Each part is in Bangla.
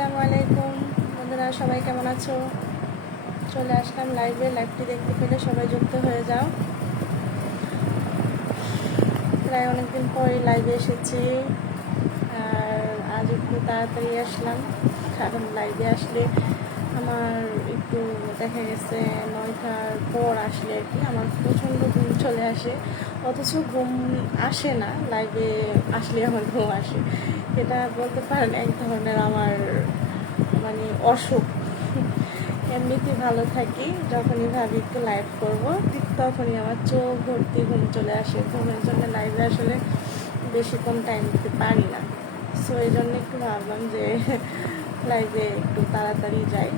আসসালামু আলাইকুম বন্ধুরা, সবাই কেমন আছো? চলে আসলাম লাইভে। লাইভটি দেখতে পেলে সবাই যুক্ত হয়ে যাও। প্রায় অনেকদিন পরে লাইভে এসেছি, আর আজ একটু তাড়াতাড়ি আসলাম, কারণ লাইভে আসলে আমার একটু দেখা গেছে 9টার পর আসলে আর কি আমার প্রচণ্ড ঘুম চলে আসে। অথচ ঘুম আসে না, লাইভে আসলে আমার ঘুম আসে। এটা বলতে পারেন এক ধরনের আমার মানে অসুখ। এমনিতে ভালো থাকি, যখনই ভাবি একটু লাইভ করবো ঠিক তখনই আমার চোখ ভর্তি ঘুম চলে আসে। ঘুমের জন্য লাইভে আসলে বেশিক্ষণ টাইম দিতে পারি না। সো এই জন্য একটু ভাবলাম যে লাইভে একটু তাড়াতাড়ি যাই।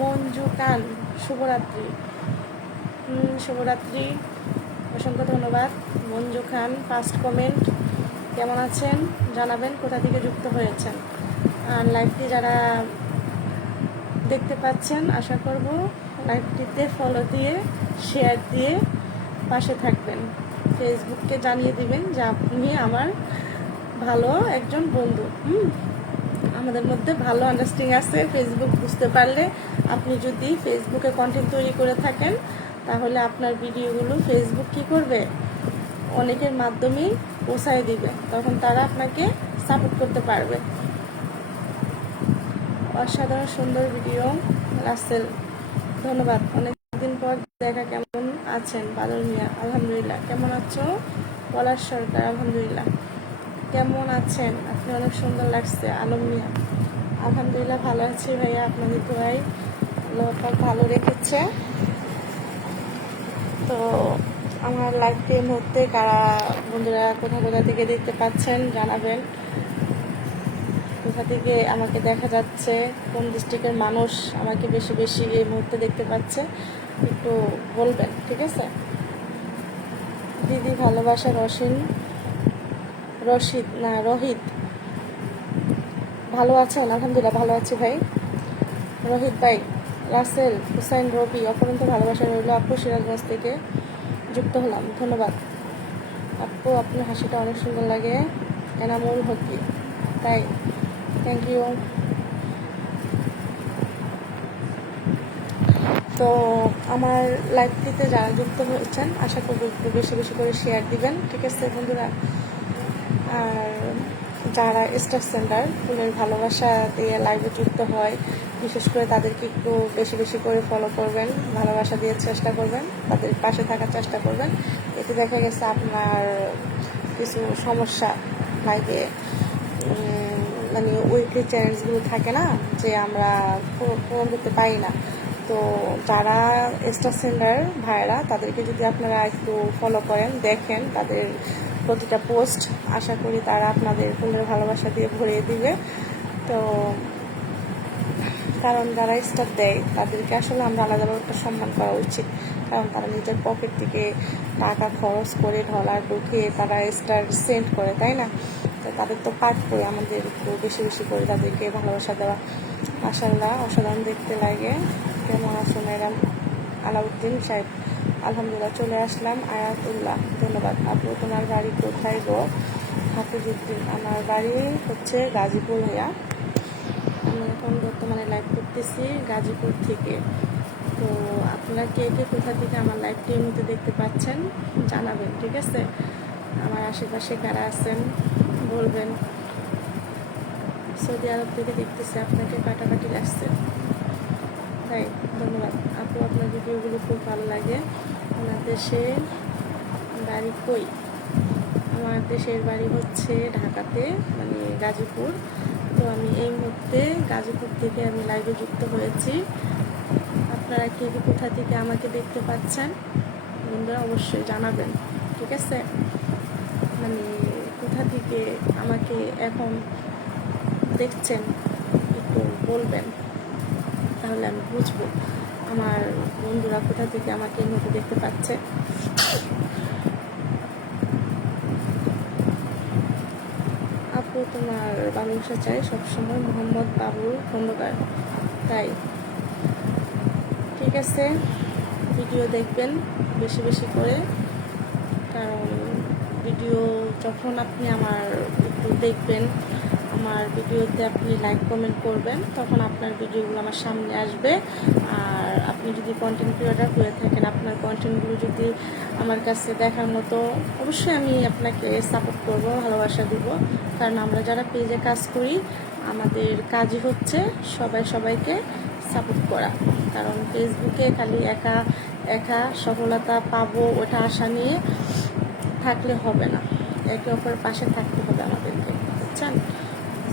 মঞ্জু কান, শুভরাত্রি। শুভরাত্রি, অসংখ্য ধন্যবাদ মঞ্জু খান। ফার্স্ট কমেন্ট, কেমন আছেন জানাবেন, কোথা থেকে যুক্ত হয়েছেন। আর লাইভটি যারা দেখতে পাচ্ছেন আশা করব লাইভটিতে ফলো দিয়ে শেয়ার দিয়ে পাশে থাকবেন। ফেসবুককে জানিয়ে দিবেন যে আপনি আমার ভালো একজন বন্ধু। আমাদের মধ্যে ভালো আন্ডারস্ট্যান্ডিং আছে। ফেসবুক বুঝতে পারলে, আপনি যদি ফেসবুকে কন্টেন্ট তৈরি করে থাকেন তাহলে আপনার ভিডিওগুলো ফেসবুক কী করবে, অনেকের মাধ্যমেই পৌঁছায় দিবে, তখন তারা আপনাকে সাপোর্ট করতে পারবে। অসাধারণ সুন্দর ভিডিও রাসেল, ধন্যবাদ। অনেকদিন পর দেখা, কেমন আছেন? বাদল মিয়া, আলহামদুলিল্লাহ। কেমন আছো? পলাশ সরকার, আলহামদুলিল্লাহ। কেমন আছেন আপনি? অনেক সুন্দর লাগছে। আলম মিয়া, আলহামদুলিল্লাহ ভালো আছি ভাইয়া, আপনাদের দোয়াই আল্লাহ পাক ভালো রেখেছে। তো আমার লাইফে এই মুহূর্তে কারা বন্ধুরা কোথা কোথা থেকে দেখতে পাচ্ছেন জানাবেন। কোথা থেকে আমাকে দেখা যাচ্ছে, কোন ডিস্ট্রিক্টের মানুষ আমাকে বেশি বেশি এই মুহূর্তে দেখতে পাচ্ছে একটু বলবেন, ঠিক আছে? দিদি ভালোবাসা, রোহিত, ভালো আছেন? আলহামদুলিল্লাহ ভালো আছি ভাই। রোহিত ভাই, রাসেল, হুসাইন, রবি, অপরন্ত ভালোবাসা রইল। আপু সিরাজগঞ্জ থেকে যুক্ত হলাম, ধন্যবাদ আপু। আপনার হাসিটা অনেক সুন্দর লাগে। এনামুল হকি, তাই, থ্যাংক ইউ। তো আমার লাইভটিতে যারা যুক্ত হয়েছেন আশা করব একটু বেশি বেশি করে শেয়ার দিবেন, ঠিক আছে বন্ধুরা? আর যারা স্টার সেন্টার ফুলের ভালোবাসা দিয়ে লাইভে যুক্ত হয়, বিশেষ করে তাদেরকে একটু বেশি বেশি করে ফলো করবেন, ভালোবাসা দিয়ে চেষ্টা করবেন, তাদের পাশে থাকার চেষ্টা করবেন। এতে দেখা গেছে আপনার কিছু সমস্যা লাইভে মানে উইকলি চ্যালেঞ্জগুলো থাকে না, যে আমরা পূরণ করতে পারি না। তো যারা স্টার সেন্ডার ভাইরা, তাদেরকে যদি আপনারা একটু ফলো করেন, দেখেন তাদের প্রতিটা পোস্ট, আশা করি তারা আপনাদের ফুলের ভালোবাসা দিয়ে ভরিয়ে দিবে। তো কারণ যারা স্টার দেয় তাদেরকে আসলে আমরা আলাদাভাবে একটা সম্মান করা উচিত, কারণ তারা নিজের পকেট থেকে টাকা খরচ করে ডলার ঢুকিয়ে তারা স্টার সেন্ড করে, তাই না? তো তাদের তো পাঠ করে আমাদের একটু বেশি বেশি করে তাদেরকে ভালোবাসা দেওয়া। মাশাআল্লাহ, অসাধারণ দেখতে লাগে। কেমন আছো ম্যাডাম? আলাউদ্দিন সাহেব, আলহামদুলিল্লাহ চলে আসলাম। আয়াতুল্লাহ, ধন্যবাদ আপু। তোমার বাড়ি কোথায় গো? হাফিজউদ্দিন, আমার বাড়ি হচ্ছে গাজীপুর ভাইয়া। আমি এখন বর্তমানে লাইভ করতেছি গাজীপুর থেকে। তো আপনারা কে কে কোথা থেকে আমার লাইভটি এই মুহূর্তে দেখতে পাচ্ছেন জানাবেন, ঠিক আছে? আমার আশেপাশে কারা আছেন বলবেন। সৌদি আরব থেকে দেখতেছি, আপনাকে কাটাকাটি লাগছে, তাই, ধন্যবাদ আপু। আপনার ভিডিওগুলো খুব ভালো লাগে। আমার দেশের বাড়ি কই? আমার দেশের বাড়ি হচ্ছে ঢাকাতে, মানে গাজীপুর। তো আমি এই মুহূর্তে গাজীপুর থেকে আমি লাইভে যুক্ত হয়েছি। আপনারা কে কে কোথা থেকে আমাকে দেখতে পাচ্ছেন বন্ধুরা অবশ্যই জানাবেন, ঠিক আছে? মানে কোথা থেকে আমাকে এখন দেখছেন একটু বলবেন, তাহলে আমি বুঝবো আমার বন্ধুরা কোথা থেকে আমাকে এই মুহূর্তে দেখতে পাচ্ছে। আপু তোমার ভালোবাসা চাই সবসময়, মোহাম্মদ বাবুল খন্দকার, তাই, ঠিক আছে। ভিডিও দেখবেন বেশি বেশি করে, কারণ ভিডিও যখন আপনি আমার একটু দেখবেন আমার ভিডিওতে আপনি লাইক কমেন্ট করবেন, তখন আপনার ভিডিওগুলো আমার সামনে আসবে। আর আপনি যদি কন্টেন্ট ক্রিয়েটর হয়ে থাকেন, আপনার কন্টেন্টগুলো যদি আমার কাছে দেখার মতো, অবশ্যই আমি আপনাকে সাপোর্ট করব, ভালোবাসা দিব। কারণ আমরা যারা পেজে কাজ করি, আমাদের কাজই হচ্ছে সবাইকে সাপোর্ট করা। কারণ ফেসবুকে খালি একা একা সফলতা পাবো ওটা আশা নিয়ে থাকলে হবে না, একে অপরের পাশে থাকতে হবে আমাদেরকে, বুঝছেন?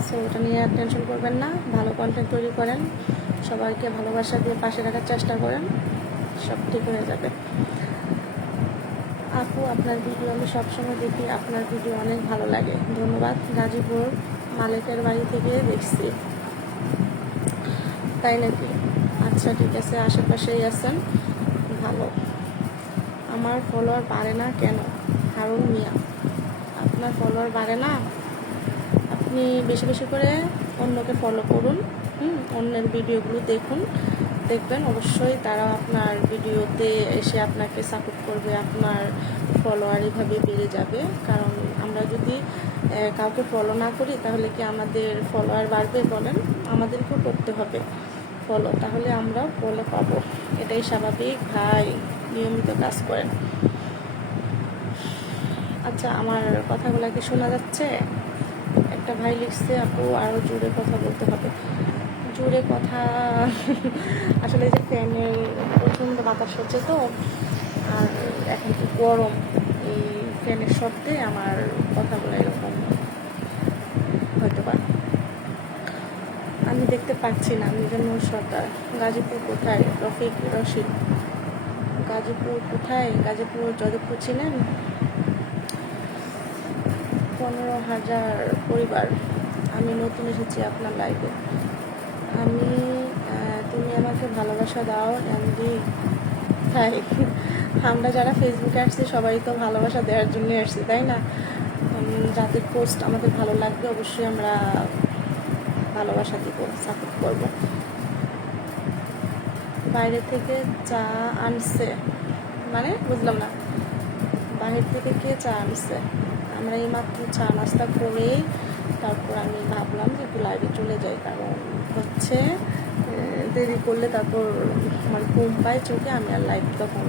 সো ওটা নিয়ে টেনশন করবেন না, ভালো কন্টেন্ট তৈরি করেন, সবাইকে ভালোবাসা দিয়ে পাশে রাখার চেষ্টা করেন, সব ঠিক হয়ে যাবে। আপু, আপনার ভিডিও আমি সবসময় দেখি, আপনার ভিডিও অনেক ভালো লাগে, ধন্যবাদ। গাজীপুর মালিকের বাড়ি থেকে দেখছি। তাই নাকি? আচ্ছা, ঠিক আছে, আশেপাশেই আছেন, ভালো। আমার ফলোয়ার বাড়ে না কেন? হারুন মিয়া, আপনার ফলোয়ার বাড়ে না? আপনি বেশি বেশি করে অন্যকে ফলো করুন, অন্যের ভিডিওগুলো দেখবেন অবশ্যই তারা আপনার ভিডিওতে এসে আপনাকে সাপোর্ট করবে, আপনার ফলোয়ার এভাবে বেড়ে যাবে। কারণ আমরা যদি কাউকে ফলো না করি তাহলে কি আমাদের ফলোয়ার বাড়বে? বলেন, আমাদেরকেও করতে হবে ফলো, তাহলে আমরা ফলো পাবো, এটাই স্বাভাবিক। ভাই নিয়মিত কাজ করেন। আচ্ছা, আমার কথাগুলো কি শোনা যাচ্ছে? একটা ভাই লিখছে, আপু আরও জোরে কথা বলতে হবে। জোরে কথা আসলে যে ফ্যানের প্রচণ্ড বাতাস হচ্ছে তো, আর এখন তো গরম, এই ফ্যানের শব্দে আমার কথাগুলো এরকম হয়তো বা। আমি দেখতে পাচ্ছি না, মিজানুর সরকার। গাজীপুর কোথায়? রফিক রশিদ। গাজীপুর কোথায়? গাজীপুর যাদবপুর ছিলেন। 15,000 পরিবার। আমি নতুন এসেছি আপনার লাইভে। তুমি আমাকে ভালোবাসা দাও এমডি। তাই আমরা যারা ফেসবুকে আসছি সবাই তো ভালোবাসা দেওয়ার জন্য আসছি, তাই না? যাদের পোস্ট আমাদের ভালো লাগবে অবশ্যই আমরা ভালোবাসা দিব, সাপোর্ট করব। বাইরে থেকে চা আনছে মানে বুঝলাম না, বাইরে থেকে কে চা আনছে? আমরা এইমাত্র চা নাস্তা করেই তারপর আমি ভাবলাম যে একটু লাইভে চলে যাই, কারণ হচ্ছে দেরি করলে তারপর আমার ঘুম পায় চোখে, আমি আর লাইভ তখন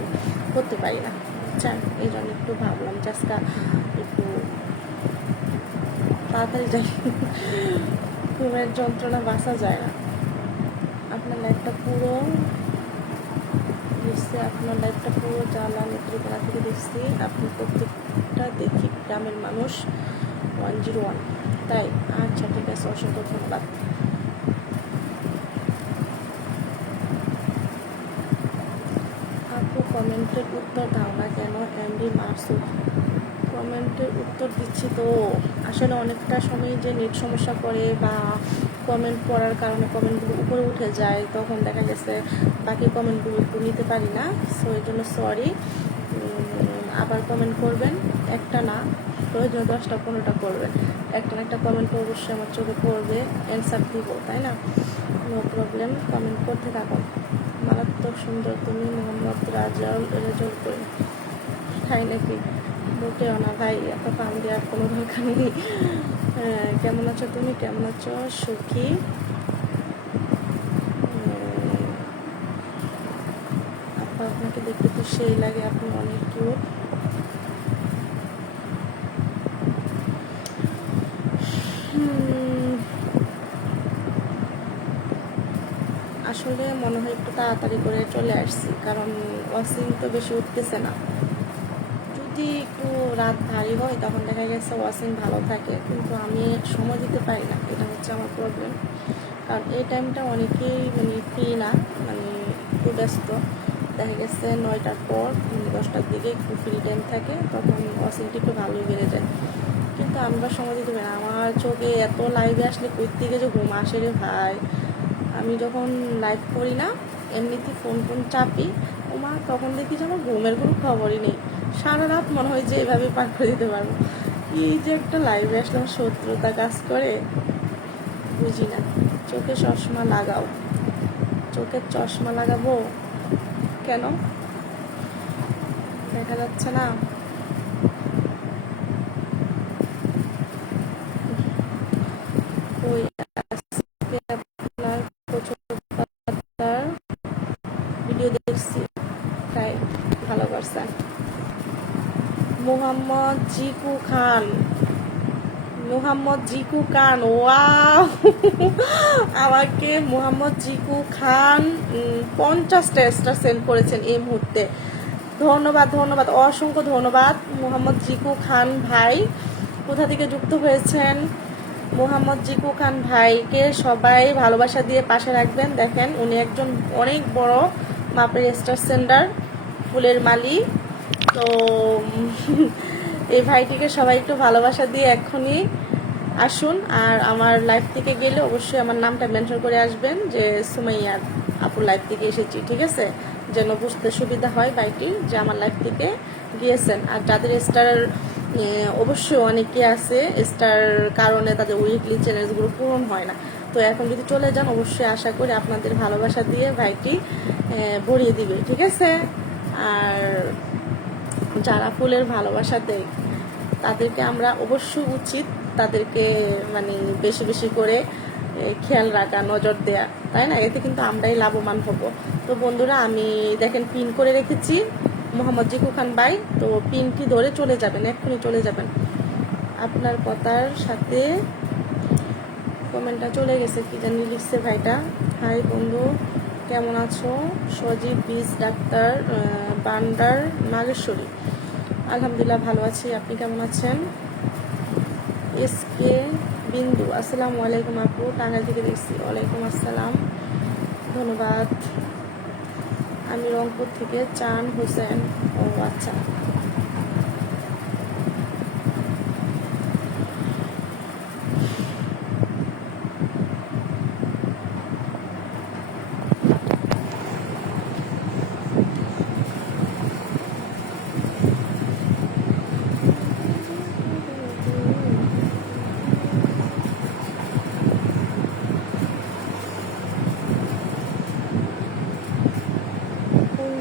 করতে পারি না, বুঝছেন? এই জন্য একটু ভাবলাম যে আজকে একটু তাড়াতাড়ি যাই, ঘুমের যন্ত্রণা বাঁচা যায় না। আপনার লাইভটা পুরো দেখছি, আপনার লাইভটা পুরো জ্বালা নেত্রীপাড়া থেকে দেখছি, আপনি প্রত্যেকটা দেখি গ্রামের মানুষ 101। তাই? আচ্ছা, ঠিক আছে, অসংখ্য ধন্যবাদ। আপু কমেন্টের উত্তর দাও না কেন? এমডি মাসুদ। কমেন্টের উত্তর দিচ্ছি তো, আসলে অনেকটা সময় যে নেট সমস্যা করে বা কমেন্ট পড়ার কারণে কমেন্টগুলো উপরে উঠে যায়, তখন দেখা গেছে বাকি কমেন্টগুলো একটু নিতে পারি না, সো এর জন্য সরি। আবার কমেন্ট করবেন, একটা না, প্রয়োজন 10টা 15টা করবেন, একটা না একটা কমেন্ট অবশ্যই আমার চোখে পড়বে, অ্যান্সার দিব, তাই না? নো প্রবলেম, কমেন্ট করতে থাকুন। মারাত্মক সুন্দর তুমি, মোহাম্মদ রাজল করে। তাই নাকি? মোটেও না ভাই, এত পান দেওয়ার কোনো দরকার নেই। কেমন আছো তুমি? কেমন আছো সুখী? আপনাকে দেখতে তো সেই লাগে, আপনি অনেক কিউট। আসলে মনে হয় একটু তাড়াতাড়ি করে চলে আসছি, কারণ ওয়াশিং তো বেশি উঠতেছে না। যদি একটু রাত ভারী হয় তখন দেখা গেছে ওয়াশিং ভালো থাকে, কিন্তু আমি সময় দিতে পারি না, এটা হচ্ছে আমার প্রবলেম। কারণ এই টাইমটা অনেকেই মানে ফ্রি না, মানে একটু ব্যস্ত, দেখা গেছে 9টার পর 10টার দিকে একটু ফ্রি টাইম থাকে, তখন ওয়াশিংটা একটু ভালোই বেড়ে যায়, কিন্তু আমরা সময় দিতে পারি না। আমার চোখে এত লাইভে আসলে কই থেকে যে ঘুম আসে রে ভাই। আমি যখন লাইভ করি না, এমনিতেই ফোন চাপি, ওমা তখন দেখি যে আমার ঘুমের কোনো খবরই নেই, সারা রাত মনে হয় যে এভাবে পার করে দিতে পারবো। কি যে একটা লাইভে আসলে আমার শত্রুতা কাজ করে, বুঝি না। চোখে চশমা লাগাও। চোখের চশমা লাগাবো কেন? দেখা যাচ্ছে না? মোহাম্মদ জিকু খান, মোহাম্মদ জিকু খান, ওয়াও আমাকে মোহাম্মদ জিকু খান 50টা স্টার সেন্ড করেছেন এই মুহূর্তে। ধন্যবাদ, ধন্যবাদ, অসংখ্য ধন্যবাদ মোহাম্মদ জিকু খান ভাই। কোথা থেকে যুক্ত হয়েছেন মোহাম্মদ জিকু খান ভাইকে সবাই ভালোবাসা দিয়ে পাশে রাখবেন। দেখেন উনি একজন অনেক বড় মাপের স্টার সেন্ডার, ফুলের মালি। তো এই ভাইটিকে সবাই একটু ভালোবাসা দিয়ে এক্ষুনি আসুন। আর আমার লাইভ থেকে গেলে অবশ্যই আমার নামটা মেনশন করে আসবেন যে সুমাইয়া আপুর লাইভ থেকে এসেছি, ঠিক আছে, যেন বুঝতে সুবিধা হয় ভাইটি যে আমার লাইভ থেকে গিয়েছেন। আর যাদের স্টার অবশ্যই অনেকে আছে স্টার কারণে তাদের উইকলি চ্যালেঞ্জগুলো পূরণ হয় না, তো এখন যদি চলে যান অবশ্যই আশা করি আপনাদের ভালোবাসা দিয়ে ভাইটি ভরিয়ে দিবে, ঠিক আছে। আর যারা ফুলের ভালোবাসা দেয় তাদেরকে আমরা অবশ্যই উচিত তাদেরকে মানে বেশি বেশি করে খেয়াল রাখা, নজর দেয়া, তাই না? এতে কিন্তু আমরাই লাভবান হব। তো বন্ধুরা আমি দেখেন পিন করে রেখেছি মোহাম্মদ জিকু খান ভাই, তো পিনটি ধরে চলে যাবেন, এক্ষুনি চলে যাবেন। আপনার কথার সাথে কমেন্টটা চলে গেছে, কি জানি লিখছে ভাইটা। হাই বন্ধু, কেমন আছো? সজীব বিজ ডাক্তার, বান্ডার, নাগেশ্বরী। আলহামদুলিল্লাহ ভালো আছি, আপনি কেমন আছেন? এসকে বিন্দু, আসসালামু আলাইকুম আপু, টাঙ্গাইল থেকে দেখছি। ওয়ালাইকুম আসসালাম, ধন্যবাদ। আমি রংপুর থেকে, চান হোসেন। ও আচ্ছা,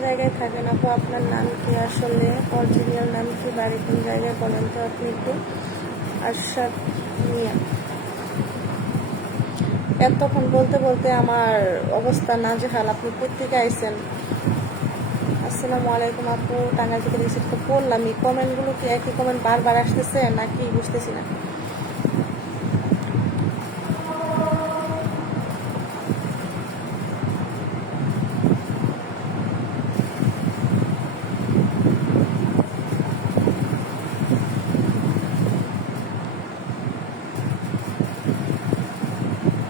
জায়গায় থাকেন আপু? আপনার নাম কি আসলে? অরিজিনাল নাম কি? বাড়ি কোন জায়গায় বলেন তো আপনি একটু। আশরাফ মিয়া। এতক্ষণ বলতে বলতে আমার অবস্থা নাজেহাল। আপনি কোথেকে আইছেন? আসসালামু আলাইকুম আপু, টাঙ্গাইল থেকে রিসিভ তো করলাম। এই কমেন্টগুলো কি একই কমেন্ট বারবার আসতেছে নাকি বুঝতেছি না।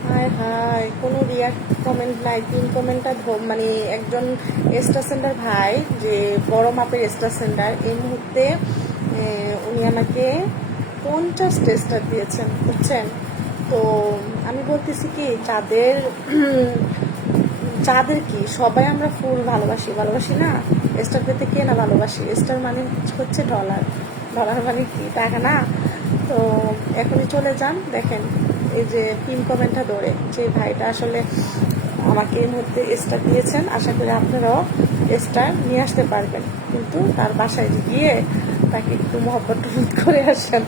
হাই হাই, কোনো রিয়াক্ট কমেন্ট নাই, তিন কমেন্টটা মানে একজন স্টার সেন্টার ভাই যে বড় মাপের স্টার সেন্টার এই মুহূর্তে উনি আমাকে 50টা স্টার দিয়েছেন, বুঝছেন? তো আমি বলতেছি কি, যাদের যাদের কি সবাই আমরা ফুল ভালোবাসি, ভালোবাসি না? স্টার পেতে কে না ভালোবাসি? স্টার মানে হচ্ছে ডলার, ডলার মানে কি টাকা না? তো এখনই চলে যান। দেখেন এই যে পিন কমেন্টটা ধরে যে ভাইটা আসলে আমাকে এই মুহূর্তে স্টার দিয়েছেন, আশা করি আপনারাও স্টার নিয়ে আসতে পারবেন, কিন্তু তার বাসায় গিয়ে তাকে একটু মহব্বত করে আসেন।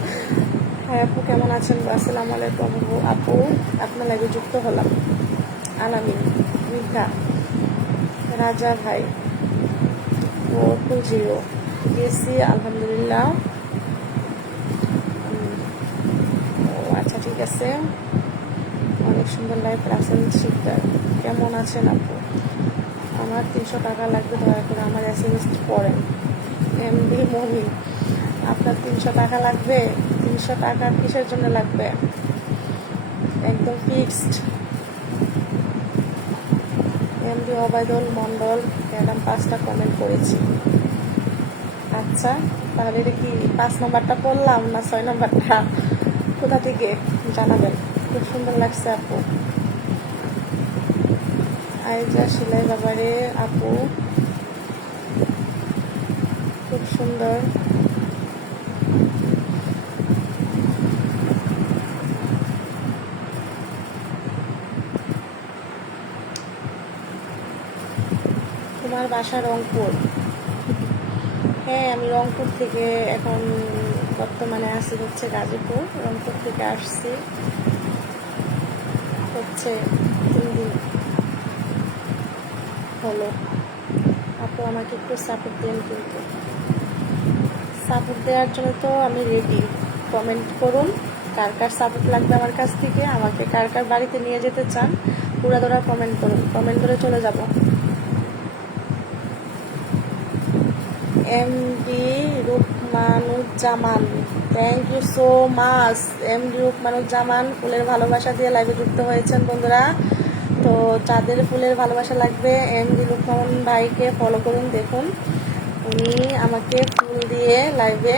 হ্যাঁ আপু কেমন আছেন? আসসালামু আলাইকুম আপু, আপনার লাগে যুক্ত হলাম। আলামিন, মিথা, রাজা ভাই, ও 20 গেছি আলহামদুলিল্লাহ। ও আচ্ছা ঠিক আছে, অনেক সুন্দর লাইফ রাসেল শিকদার। কেমন আছেন আপু? আমার 300 টাকা লাগবে, দয়া করে আমার এসএমএস পড়েন। এমডি মহিন, আপনার 300 টাকা লাগবে? 300 টাকা কিসের জন্য লাগবে? একদম fixed. MD Obaidul Mondal, madam 5টা কমেন্ট করেছি। আচ্ছা তাহলে এটা কি 5 নম্বরটা পড়লাম না 6 নম্বরটা? কোথা থেকে জানাবেন। খুব সুন্দর লাগছে আপু। আইজা সেলাই বাবারে আপু, খুব সুন্দর। তোমার বাসা রংপুর? হ্যাঁ আমি রংপুর থেকে, এখন বর্তমানে আসি হচ্ছে গাজীপুর। রংপুর থেকে আসছি হচ্ছে 3 দিন হলো। আপু আমাকে একটু সাপোর্ট দিন কিন্তু। সাপোর্ট দেওয়ার জন্য তো আমি রেডি। কমেন্ট করুন কার কার সাপোর্ট লাগবে আমার কাছ থেকে, আমাকে কার কার বাড়িতে নিয়ে যেতে চান, পুরা কমেন্ট করুন, কমেন্ট করে চলে যাব। MD Rukmanuzzaman, thank you so much. MD Rukmanuzzaman ফুলের ভালোবাসা দিয়ে লাইভে যুক্ত হয়েছেন বন্ধুরা। তো যাদের ফুলের ভালোবাসা লাগবে এমডি রুকমান ভাইকে ফলো করুন। দেখুন উনি আমাকে ফুল দিয়ে লাইভে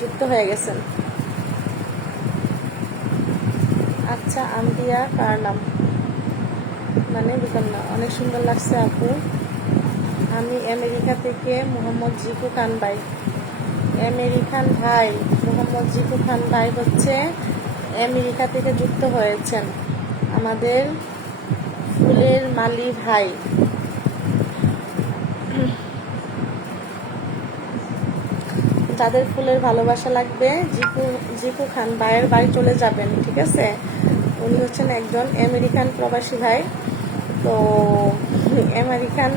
যুক্ত হয়ে গেছেন। আচ্ছা আমদিয়া কার নাম মানে বুঝলাম না। অনেক সুন্দর লাগছে আপু। আমি আমেরিকা থেকে মোহাম্মদ জিকু খান ভাই। আমেরিকান ভাই মোহাম্মদ জিকু খান ভাই হচ্ছে আমেরিকা থেকে যুক্ত হয়েছেন আমাদের ফুলের মালি ভাই। যাদের ফুলের ভালোবাসা লাগবে জিকু খান ভাইয়ের বাড়ি চলে যাবেন, ঠিক আছে। উনি হচ্ছেন একজন আমেরিকান প্রবাসী ভাই। তো আমেরিকান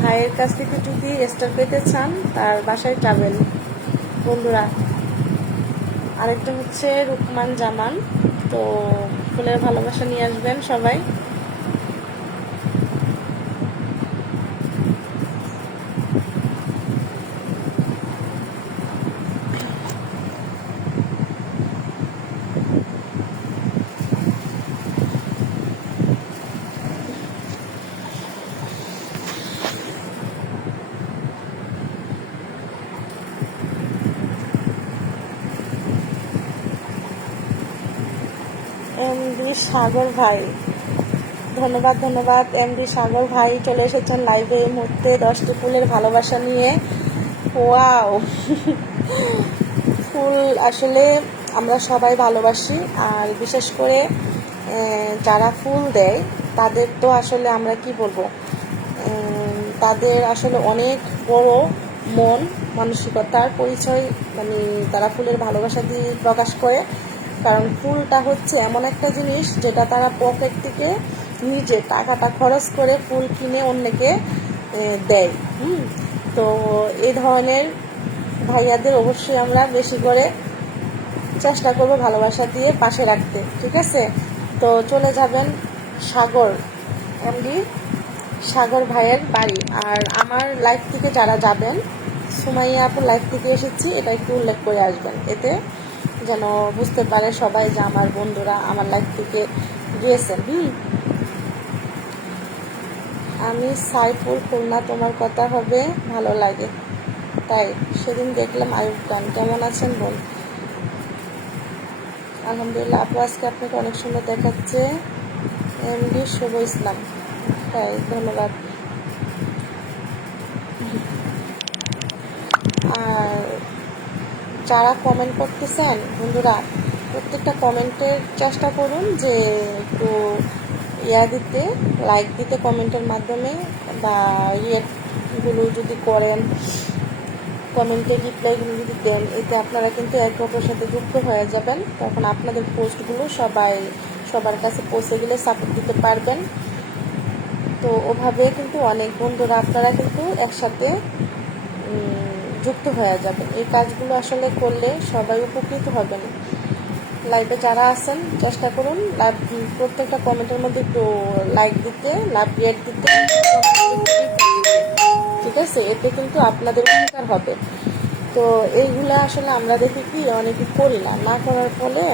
ভাইয়ের কাছ থেকে যদি স্টার পেতে চান তার বাসায় যাবেন বন্ধুরা। আরেকটা হচ্ছে রুকমান জামান। তো ফুলের ভালোবাসা নিয়ে আসবেন সবাই। এমডি সাগর ভাই, ধন্যবাদ এমডি সাগর ভাই চলে এসেছেন লাইভে এই মুহূর্তে 10টি ফুলের ভালোবাসা নিয়ে। ওয়াও ফুল আসলে আমরা সবাই ভালোবাসি, আর বিশেষ করে যারা ফুল দেয় তাদের তো আসলে আমরা কি বলবো, তাদের আসলে অনেক বড় মন মানসিকতার পরিচয়, মানে তারা ফুলের ভালোবাসা দিয়ে প্রকাশ করে। কারণ ফুলটা হচ্ছে এমন একটা জিনিস যেটা তারা পকেট থেকে নিজে টাকাটা খরচ করে ফুল কিনে অন্যকে দেয়। তো এই ধরনের ভাইয়াদের অবশ্যই আমরা বেশি করে চেষ্টা করব ভালোবাসা দিয়ে পাশে রাখতে, ঠিক আছে। তো চলে যাবেন সাগর এমডি সাগর ভাইয়ের বাড়ি। আর আমার লাইফ থেকে যারা যাবেন, সুমাইয়া আপুর লাইফ থেকে এসেছি এটা একটু উল্লেখ করে আসবেন, এতে যেন বুঝতে পারে সবাই যে আমার বন্ধুরা আমার লাইফ থেকে গিয়েছেন। আমি সাইফুল, খুলনা তোমার কথা হবে ভালো লাগে তাই। সেদিন দেখলাম আয়ুব খান, কেমন আছেন বোন? আলহামদুলিল্লাহ আপু, আজকে আপনাকে অনেক সুন্দর দেখাচ্ছে। এমডি শুভ ইসলাম, তাই ধন্যবাদ। আর যারা কমেন্ট করতেছেন বন্ধুরা, প্রত্যেকটা কমেন্টের চেষ্টা করুন যে একটু দিতে, লাইক দিতে কমেন্টের মাধ্যমে, বা রিয়েক্টগুলো যদি করেন, কমেন্টের রিপ্লাইগুলো যদি দেন, এতে আপনারা কিন্তু একে অপরের সাথে যুক্ত হয়ে যাবেন। তখন আপনাদের পোস্টগুলো সবার কাছে পৌঁছে গেলে সাপোর্ট দিতে পারবেন। তো ওভাবে কিন্তু অনেক বন্ধুরা আপনারা কিন্তু একসাথে যুক্ত হয়ে যাবেন। এই কাজগুলো আসলে করলে সবাই উপকৃত হবেন। লাইভে যারা আছেন চেষ্টা করুন প্রত্যেকটা কমেন্টের মধ্যে একটু লাইক দিতে, লাভ রিয়েক্ট দিতে, ঠিক আছে। এতে কিন্তু আপনাদের উপকার হবে। তো এইগুলো আসলে আমরা দেখি কি অনেকে করি না করার ফলে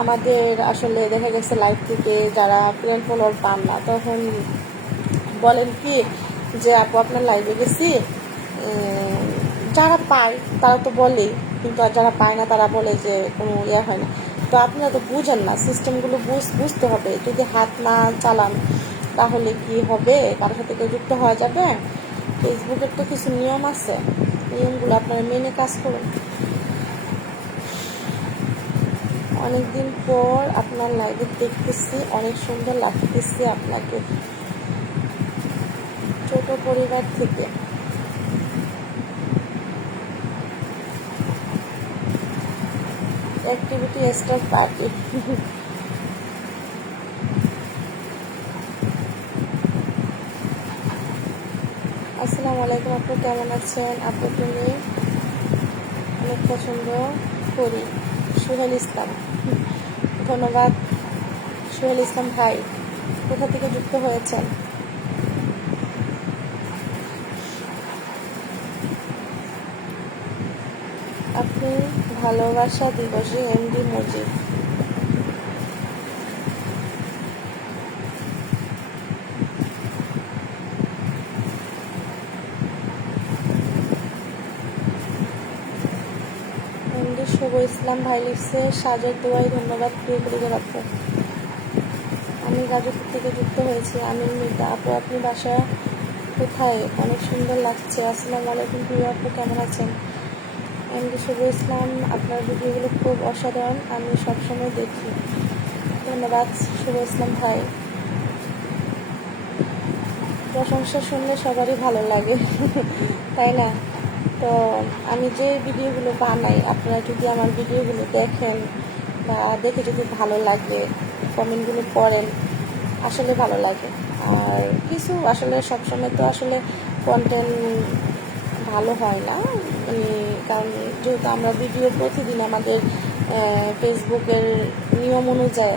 আমাদের আসলে দেখা গেছে লাইভ থেকে যারা ফ্রেন্ড ফলোয়ার পান না, তখন বলেন কি যে আপু আপনার লাইভে গেছি, যারা পায় তারা তো বলেই, কিন্তু আর যারা পায় না তারা বলে যে কোনো হয় না। তো আপনারা তো বুঝেন না, সিস্টেমগুলো বুঝতে হবে। যদি হাত না চালান তাহলে কি হবে, কারোর সাথে কেউ যুক্ত হওয়া যাবে? ফেসবুকের তো কিছু নিয়ম আছে, নিয়মগুলো আপনারা মেনে কাজ করুন। অনেকদিন পর আপনার লাইভে দেখতেছি, অনেক সুন্দর লাগতেছে আপনাকে, ছোট পরিবার থেকে। Activity star party. আসসালামু আলাইকুম আপু, কেমন আছেন আপু? তুমি অনেক পছন্দ করি। সোহেল ইসলাম, ধন্যবাদ সোহেল ইসলাম ভাই। কোথা থেকে যুক্ত হয়েছেন? আপনি ভালোবাসা দিবসে এমডি মুজিব। এমডি শুভ ইসলাম ভাই লিখছে সাজের দোয়াই, ধন্যবাদ প্রিয় পরিবার আপু। আমি গাজীপুর থেকে যুক্ত হয়েছি। আমি মিতা আপু, আপনি বাসা কোথায়? অনেক সুন্দর লাগছে। আসসালামু আলাইকুম প্রিয় আপু, কেমন আছেন? এমডি শুভ ইসলাম, আপনার ভিডিওগুলো খুব অসাধারণ, আমি সবসময় দেখি। ধন্যবাদ শুভ ইসলাম ভাই। প্রশংসা শুনলে সবারই ভালো লাগে তাই না? তো আমি যে ভিডিওগুলো বানাই, আপনারা যদি আমার ভিডিওগুলো দেখেন বা দেখে যদি ভালো লাগে, কমেন্টগুলো করেন, আসলে ভালো লাগে। আর কিছু আসলে সবসময় তো আসলে কন্টেন্ট ভালো হয় না, কারণ যেহেতু আমরা ভিডিও প্রতিদিন আমাদের ফেসবুকের নিয়ম অনুযায়ী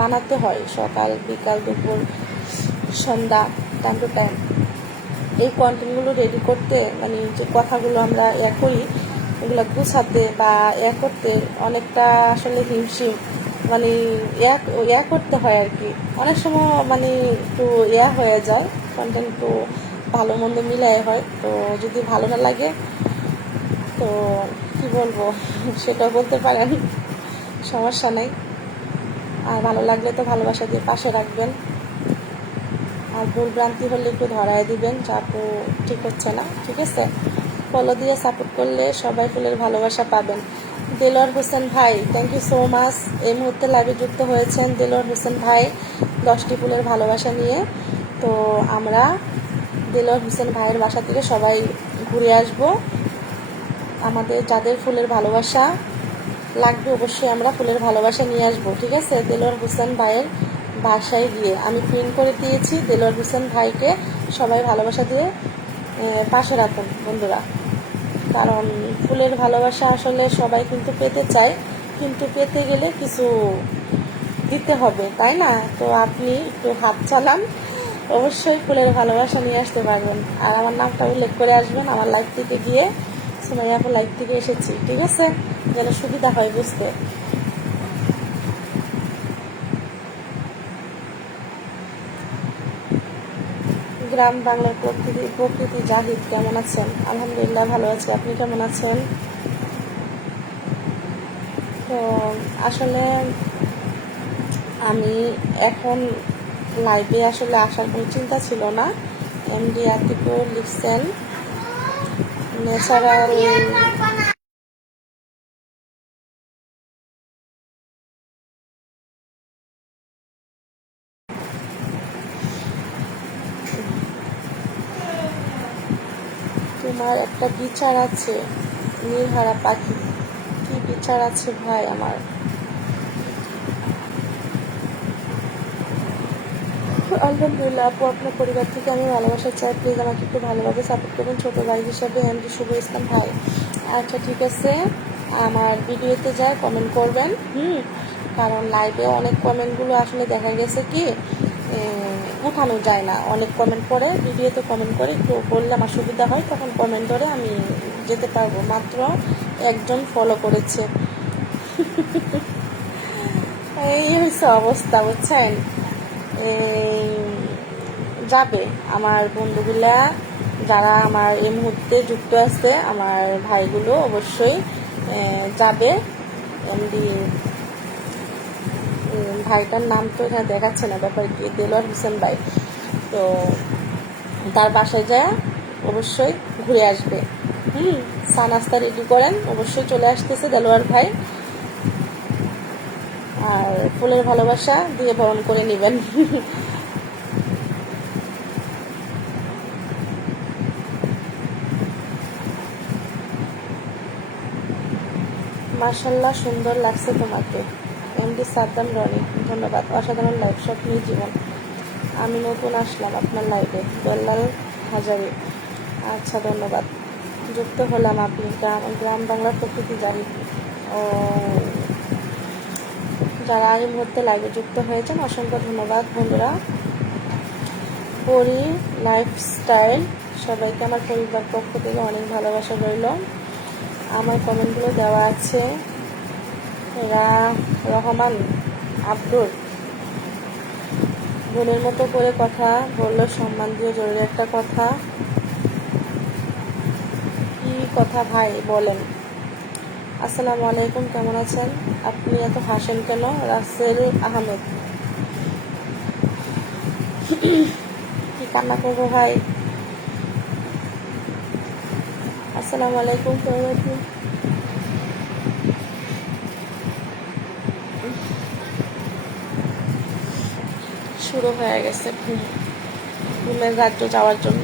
বানাতে হয়, সকাল বিকাল দুপুর সন্ধ্যা, টাইম টু টাইম এই কন্টেন্টগুলো রেডি করতে, যে কথাগুলো আমরা করি এগুলো গুছাতে বা করতে অনেকটা আসলে হিমশিম, করতে হয় আর কি। অনেক সময় একটু হয়ে যায়, কন্টেন্ট একটু ভালো মন্দ মিলাই হয়। তো যদি ভালো না লাগে তো কি বলবো সেটা বলতে পারেন, সমস্যা নেই। আর ভালো লাগলে তো ভালোবাসা দিয়ে পাশে রাখবেন, আর ভুল ভ্রান্তি হলে একটু ধরায় দিবেন যে আপু ঠিক হচ্ছে না, ঠিক আছে? ফলো দিয়ে সাপোর্ট করলে সবাই ফুলের ভালোবাসা পাবেন। দেলোয়ার হোসেন ভাই, থ্যাংক ইউ সো মাচ। এই মুহূর্তে লাইভে যুক্ত হয়েছেন দেলোয়ার হোসেন ভাই 10টি ফুলের ভালোবাসা নিয়ে। তো আমরা দেলোয়ার হোসেন ভাইয়ের বাসা থেকে সবাই ঘুরে আসব। আমাদের যাদের ফুলের ভালোবাসা লাগবে অবশ্যই আমরা ফুলের ভালোবাসা নিয়ে আসবো, ঠিক আছে? দেলোয়ার হোসেন ভাইয়ের বাসায় গিয়ে আমি পিন করে দিয়েছি, দেলোয়ার হোসেন ভাইকে সবাই ভালোবাসা দিয়ে পাশে রাখুন বন্ধুরা। কারণ ফুলের ভালোবাসা আসলে সবাই কিন্তু পেতে চায়, কিন্তু পেতে গেলে কিছু দিতে হবে, তাই না? তো আপনি একটু হাত চালান, অবশ্যই ফুলের ভালোবাসা নিয়ে আসতে পারবেন। আর আমার নামটা উল্লেখ করে আসবেন আমার লাইভ থেকে গিয়ে, সুমাইয়া আপু লাইভ থেকে এসেছি, ঠিক আছে? যেন সুবিধা হয় বুঝতে। গ্রাম বাংলার প্রকৃতি জাহিদ, কেমন আছেন? আলহামদুলিল্লাহ ভালো আছি, আপনি কেমন আছেন? তো আসলে আমি এখন লাইভে আসলে আসার কোনো চিন্তা ছিল না। এমডি আতিকুর লিখছেন ন্যাচারাল। তোমার একটা বিচার আছে নীলহারা পাখি, কি বিচার আছে ভাই আমার? আলহামদুলিল্লাহ আপু, আপনার পরিবার থেকে আমি ভালোবাসা চাই, প্লিজ আমাকে একটু ভালোভাবে সাপোর্ট করবেন ছোটো ভাই হিসাবে, এমডি শুভ ইসলাম ভাই। আচ্ছা ঠিক আছে, আমার ভিডিওতে যায় কমেন্ট করবেন। কারণ লাইভে অনেক কমেন্টগুলো আসলে দেখা গেছে কি উঠানো যায় না, অনেক কমেন্ট করে, ভিডিওতে কমেন্ট করে একটু বললে আমার সুবিধা হয়, তখন কমেন্ট করে আমি যেতে পারবো। মাত্র একজন ফলো করেছে এই হচ্ছে অবস্থা, বুঝছেন? যাবে আমার বন্ধুগুলা যারা আমার এই মুহূর্তে যুক্ত আছে, আমার ভাইগুলো অবশ্যই যাবে। এমডি ভাইটার নাম তো এখানে দেখাচ্ছে না, ব্যাপার কি, দেলোয়ার হোসেন ভাই। তো তার বাসায় যায় অবশ্যই ঘুরে আসবে। চা নাস্তা রেডি করেন, অবশ্যই চলে আসতেছে দেলোয়ার ভাই। আর ফুলের ভালোবাসা দিয়ে বরণ করে নেবেন মাশাল্লাহ সুন্দর লাগছে তোমাকে। এমডি সাদ্দাম রনি, ধন্যবাদ। অসাধারণ লাইভ, স্বপ্নের জীবন। আমি নতুন আসলাম আপনার লাইভে, বেল্লাল হাজারি। আচ্ছা ধন্যবাদ। যুক্ত হলাম। আপনি গ্রাম বাংলার প্রকৃতি জানি। ও, যারা এই মুহূর্তে লাইভে যুক্ত হয়েছেন অসংখ্য ধন্যবাদ বন্ধুরা। পরি লাইফস্টাইল, সবাইকে আমার পরিবার পক্ষ থেকে অনেক ভালোবাসা রইল। আমার কমেন্টগুলো দেওয়া আছে। রহমান আব্দুল, বোনের মতো করে কথা বললো, সম্মান দিয়ে জরুরি একটা কথা। কি কথা ভাই বলেন? আসসালামু আলাইকুম, কেমন আছেন আপনি? এত হাসেন কেন? রাসেল আহমেদ, কি কান্না করবো ভাই? আসসালামু আলাইকুম, কেমন আছেন? শুরু হয়ে গেছে ঘুমের রাজ্য যাওয়ার জন্য।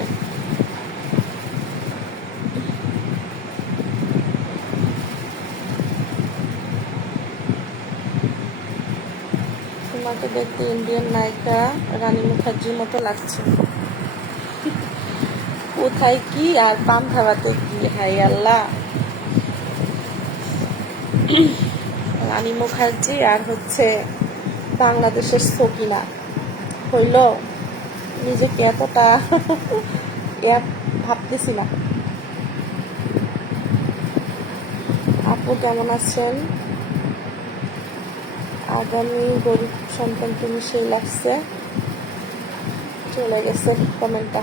তোমাকে দেখতে ইন্ডিয়ান নায়িকা রানী মুখার্জির মতো লাগছে। কোথায় কি আর পাম খাওয়াতে কি? হাই আল্লাহ, রানী মুখার্জি আর হচ্ছে বাংলাদেশের সকিনা হইল, নিজেকে এতটা ভাবতেছি না। আপু কেমন আছেন? আগামী গরিব সন্তান তুমি, সেই লাগছে। চলে গেছে কমেন্টটা।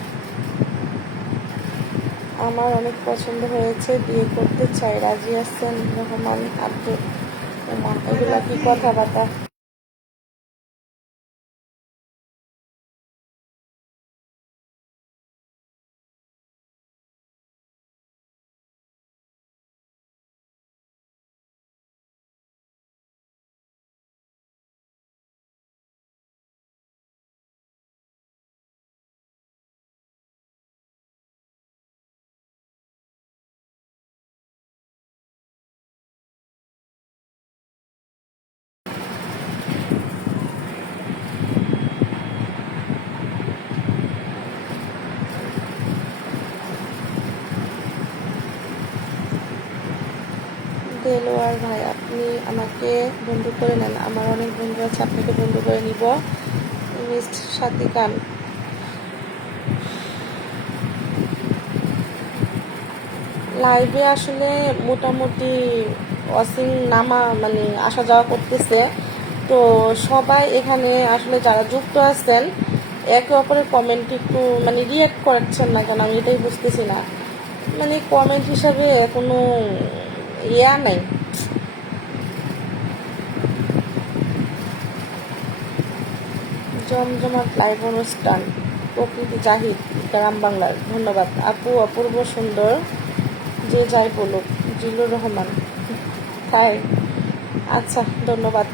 আমার অনেক পছন্দ হয়েছে, বিয়ে করতে চাই, রাজি আছেন? রহমান আব্দুল। এগুলা কি কথাবার্তা? দেলোয়ার ভাই, আপনি আমাকে বন্ধু করে নেন, আমার অনেক বন্ধু আছে, আপনাকে বন্ধু করে নিব। মিস্ট সাতিকান, লাইভে আসলে মোটামুটি অসীম নামা মানে আসা যাওয়া করতেছে। তো সবাই এখানে আসলে যারা যুক্ত আছেন একে অপরের কমেন্ট একটু মানে রিয়াক্ট করছেন না কেন, আমি এটাই বুঝতেছি না। মানে কমেন্ট হিসাবে কোনো ইয়া নাই। জমজমাট লাইভ অনুষ্ঠান, প্রকৃতি জাহিদ, গ্রাম বাংলার। ধন্যবাদ আপু, অপূর্ব সুন্দর, যে যাই বলুক। জিলুর রহমান, তাই? আচ্ছা, ধন্যবাদ।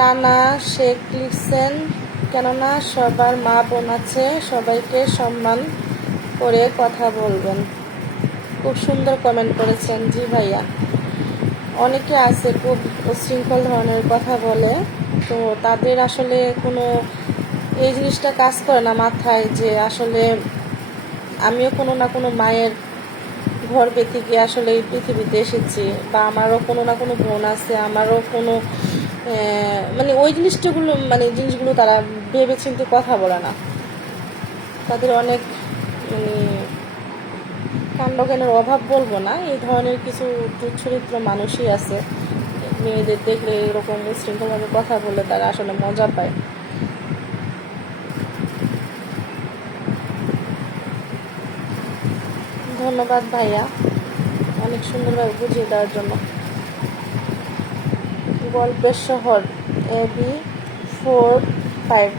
রানা শেখ লিখছেন, কেননা সবার মা বোন আছে, সবাইকে সম্মান করে কথা বলবেন। খুব সুন্দর কমেন্ট করেছেন। জি ভাইয়া, অনেকে আছে খুব উচ্ছৃঙ্খল ধরনের কথা বলে, তো তাদের আসলে কোনো এই জিনিসটা কাজ করে না মাথায়, যে আসলে আমিও কোনো না কোনো মায়ের গর্ভে থেকে আসলে এই পৃথিবীতে এসেছি, বা আমারও কোনো না কোনো বোন আছে, আমারও কোনো মানে ওই জিনিসগুলো তারা ভেবে চিন্তে কথা বলে না। তাদের অনেক মানে কাণ্ডজ্ঞানের অভাব বলবো না, এই ধরনের কিছু দুচ্চরিত্র মানুষই আছে। মেয়েদের দেখলে এরকম উশৃঙ্খলভাবে কথা বললে তারা আসলে মজা পায়। ধন্যবাদ ভাইয়া, অনেক সুন্দরভাবে বুঝিয়ে দেওয়ার জন্য। গল্পের শহর AB45,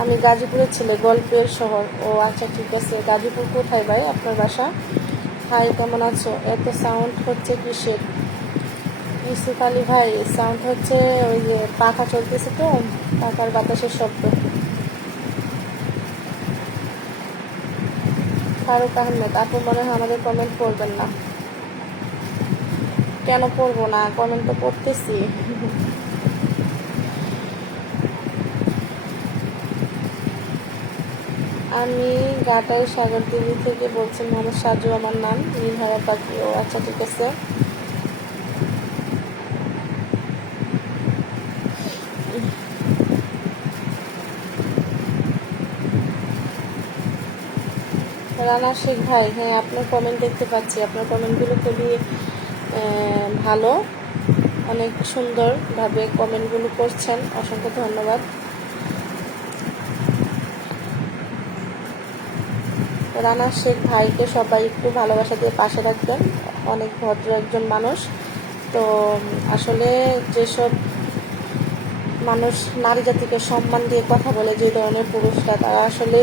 আমি গাজীপুরের ছেলে। গল্পের শহর, ও আচ্ছা ঠিক আছে। গাজীপুর কোথায় ভাই আপনার বাসা? হাই, কেমন আছো? এত সাউন্ড হচ্ছে কিসের? ইসুফ আলী ভাই, সাউন্ড হচ্ছে ওই যে পাখা চলতেছে তো, পাখার বাতাসের শব্দ। ফারুক আহমেদ আপু মনে হয় আমাদের কমেন্ট পড়বেন না। কেন পড়বো না, কমেন্ট তো পড়তেছি। আমি ঘাটাই সাগরদিঘি থেকে বলছি, মোহাম্মদ সাজু আমার নাম, নির্ভয়া পাখি। ও আচ্ছা, ঠিক আছে। রানা শেখ ভাই, হ্যাঁ আপনার কমেন্ট দেখতে পাচ্ছি, আপনার কমেন্টগুলো খুবই ভালো, অনেক সুন্দরভাবে কমেন্টগুলো করছেন, অসংখ্য ধন্যবাদ। রানা শেখ ভাইকে সবাই একটু ভালোবাসা দিয়ে পাশে রাখবেন, অনেক ভদ্র একজন মানুষ। তো আসলে যেসব মানুষ নারী জাতিকে সম্মান দিয়ে কথা বলে, যে ধরনের পুরুষরা, তারা আসলে